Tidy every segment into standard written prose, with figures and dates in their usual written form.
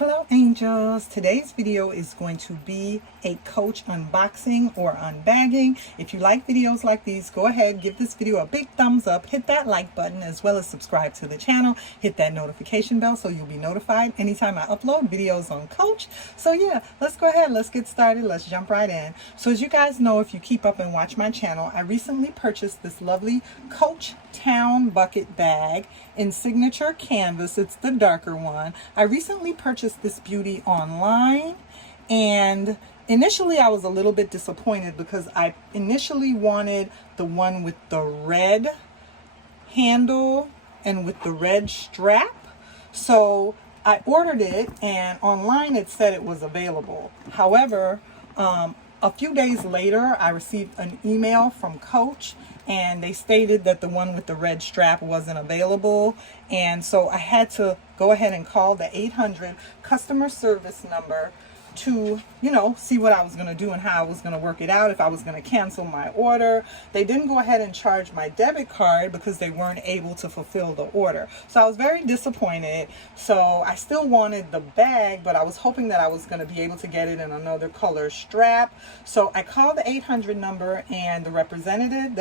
Hello angels, today's video is going to be a Coach unboxing or unbagging. If you like videos like these, go ahead, give this video a big thumbs up, hit that like button, as well as subscribe to the channel, hit that notification bell so you'll be notified anytime I upload videos on Coach. So yeah, let's go ahead, let's get started, let's jump right in. So as you guys know, if you keep up and watch my channel, I recently purchased this lovely Coach Town bucket bag in signature canvas. It's the darker one. I recently purchased this beauty online, and initially I was a little bit disappointed because I initially wanted the one with the red handle and with the red strap. So I ordered it, and online it said it was available. However, a few days later I received an email from Coach, and they stated that the one with the red strap wasn't available. And so I had to go ahead and call the 800 customer service number to, see what I was going to do and how I was going to work it out, if I was going to cancel my order. They didn't go ahead and charge my debit card because they weren't able to fulfill the order. So I was very disappointed. So I still wanted the bag, but I was hoping that I was going to be able to get it in another color strap. So I called the 800 number, and the representative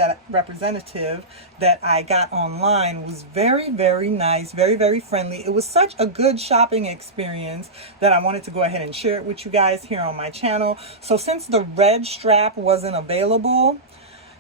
that I got online was very, very nice, very, very friendly. It was such a good shopping experience that I wanted to go ahead and share it with you guys here on my channel. So since the red strap wasn't available,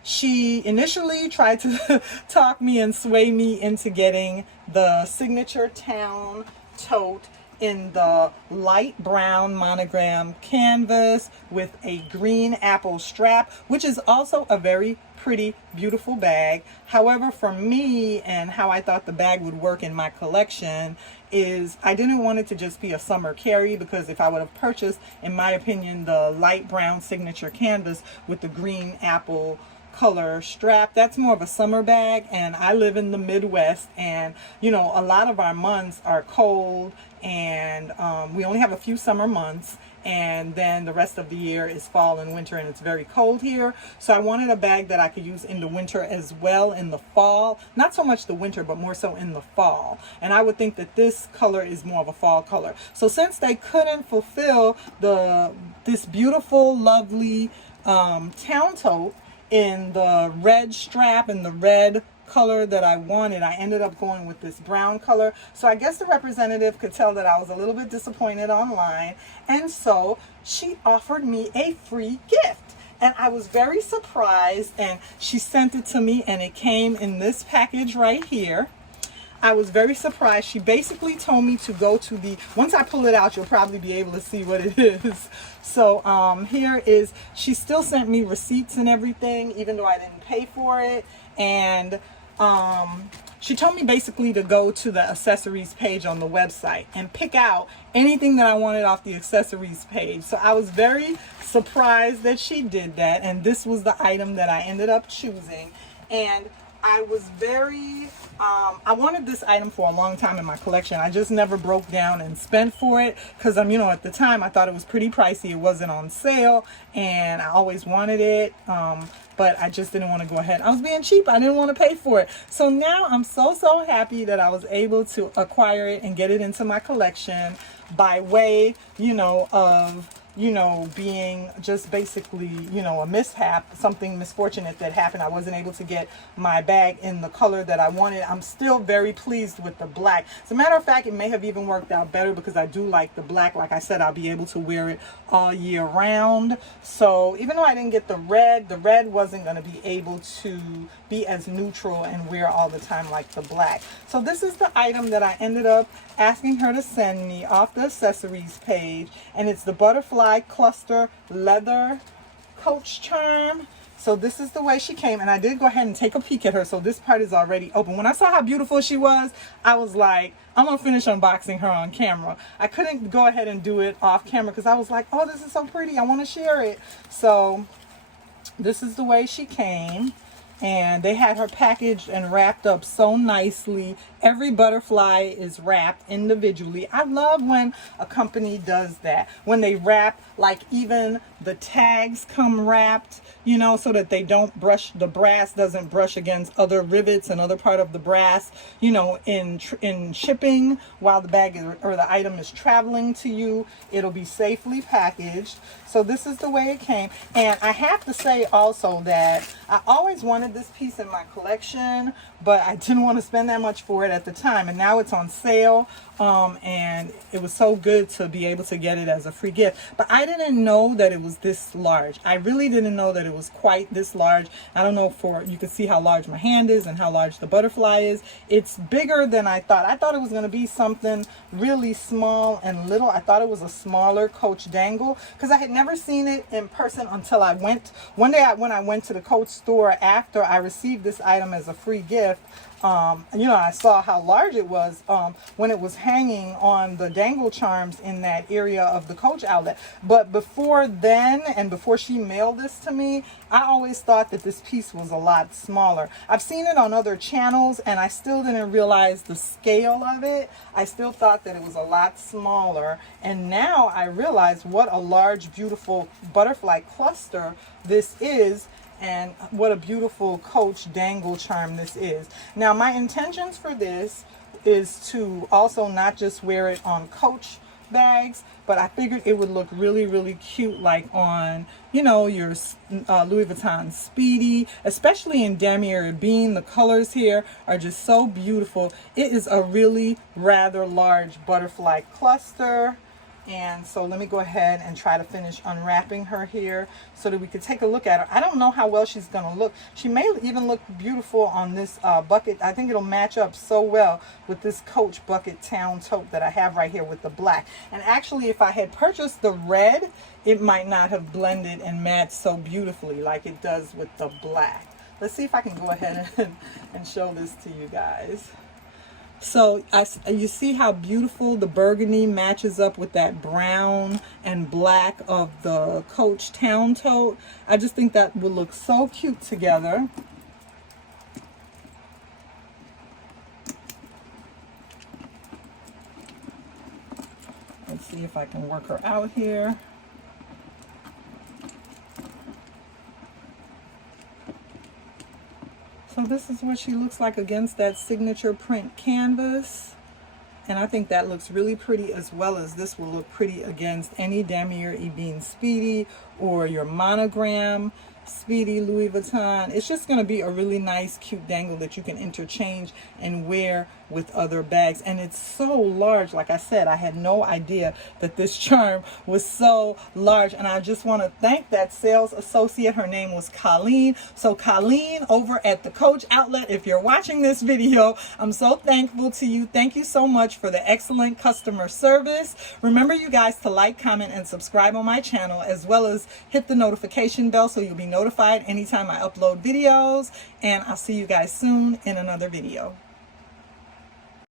she initially tried to talk me and sway me into getting the signature Town tote in the light brown monogram canvas with a green apple strap, which is also a very pretty, beautiful bag. However, for me and how I thought the bag would work in my collection is I didn't want it to just be a summer carry, because if I would have purchased, in my opinion, the light brown signature canvas with the green apple color strap, that's more of a summer bag, and I live in the Midwest, and a lot of our months are cold, and we only have a few summer months, and then the rest of the year is fall and winter, and it's very cold here. So I wanted a bag that I could use in the winter as well, in the fall, not so much the winter but more so in the fall, and I would think that this color is more of a fall color. So since they couldn't fulfill this beautiful, lovely Town tote in the red strap and the red color that I wanted, I ended up going with this brown color. So I guess the representative could tell that I was a little bit disappointed online, and so she offered me a free gift, and I was very surprised, and she sent it to me, and it came in this package right here. I was very surprised. She basically told me to go to once I pull it out, you'll probably be able to see what it is. So here is, she still sent me receipts and everything, even though I didn't pay for it. And she told me basically to go to the accessories page on the website and pick out anything that I wanted off the accessories page. So I was very surprised that she did that, and this was the item that I ended up choosing. And I was very, I wanted this item for a long time in my collection. I just never broke down and spent for it because at the time I thought it was pretty pricey. It wasn't on sale, and I always wanted it, but I just didn't want to go ahead. I was being cheap. I didn't want to pay for it. So now I'm so happy that I was able to acquire it and get it into my collection by way, of being just basically, a mishap, something misfortunate that happened. I wasn't able to get my bag in the color that I wanted. I'm still very pleased with the black. As a matter of fact, it may have even worked out better because I do like the black. Like I said, I'll be able to wear it all year round. So even though I didn't get the red wasn't going to be able to be as neutral and wear all the time like the black. So this is the item that I ended up asking her to send me off the accessories page, and it's the butterfly cluster leather Coach charm. So this is the way she came, and I did go ahead and take a peek at her. So this part is already open. When I saw how beautiful she was, I was like, I'm gonna finish unboxing her on camera. I couldn't go ahead and do it off camera because I was like, oh, this is so pretty, I want to share it. So this is the way she came, and they had her packaged and wrapped up so nicely. Every butterfly is wrapped individually. I love when a company does that, when they wrap like even The tags come wrapped, you know, so that they don't brush, the brass doesn't brush against other rivets and other part of the brass, you know, in shipping while the bag is, or the item is traveling to you. It'll be safely packaged. So this is the way it came. And I have to say also that I always wanted this piece in my collection, but I didn't want to spend that much for it at the time. And now it's on sale. And it was so good to be able to get it as a free gift. But I didn't know that it was this large. I really didn't know that it was quite this large. I don't know you can see how large my hand is and how large the butterfly is. It's bigger than I thought. I thought it was going to be something really small and little. I thought it was a smaller Coach dangle because I had never seen it in person until I went one day when I went to the Coach store after I received this item as a free gift. You know, I saw how large it was when it was hanging on the dangle charms in that area of the Coach outlet. But before then, and before she mailed this to me, I always thought that this piece was a lot smaller. I've seen it on other channels and I still didn't realize the scale of it. I still thought that it was a lot smaller. And now I realize what a large, beautiful butterfly cluster this is. And what a beautiful Coach dangle charm this is. Now, my intentions for this is to also not just wear it on Coach bags, but I figured it would look really, really cute, like on, you know, your Louis Vuitton Speedy, especially in Damier Ebene. The colors here are just so beautiful. It is a really rather large butterfly cluster. And so let me go ahead and try to finish unwrapping her here so that we could take a look at her. I don't know how well she's going to look. She may even look beautiful on this bucket. I think it'll match up so well with this Coach bucket town tote that I have right here with the black. And actually, if I had purchased the red, it might not have blended and matched so beautifully like it does with the black. Let's see if I can go ahead and show this to you guys. So you see how beautiful the burgundy matches up with that brown and black of the Coach town tote. I just think that will look so cute together. Let's see if I can work her out here. So this is what she looks like against that signature print canvas. And I think that looks really pretty, as well as this will look pretty against any Damier Ebene Speedy or your monogram Speedy Louis Vuitton. It's just going to be a really nice, cute dangle that you can interchange and wear with other bags. And it's so large. Like I said, I had no idea that this charm was so large. And I just want to thank that sales associate. Her name was Colleen. So Colleen over at the Coach outlet, if you're watching this video, I'm so thankful to you. Thank you so much for the excellent customer service. Remember, you guys, to like, comment, and subscribe on my channel, as well as hit the notification bell so you'll be notified anytime I upload videos. And I'll see you guys soon in another video.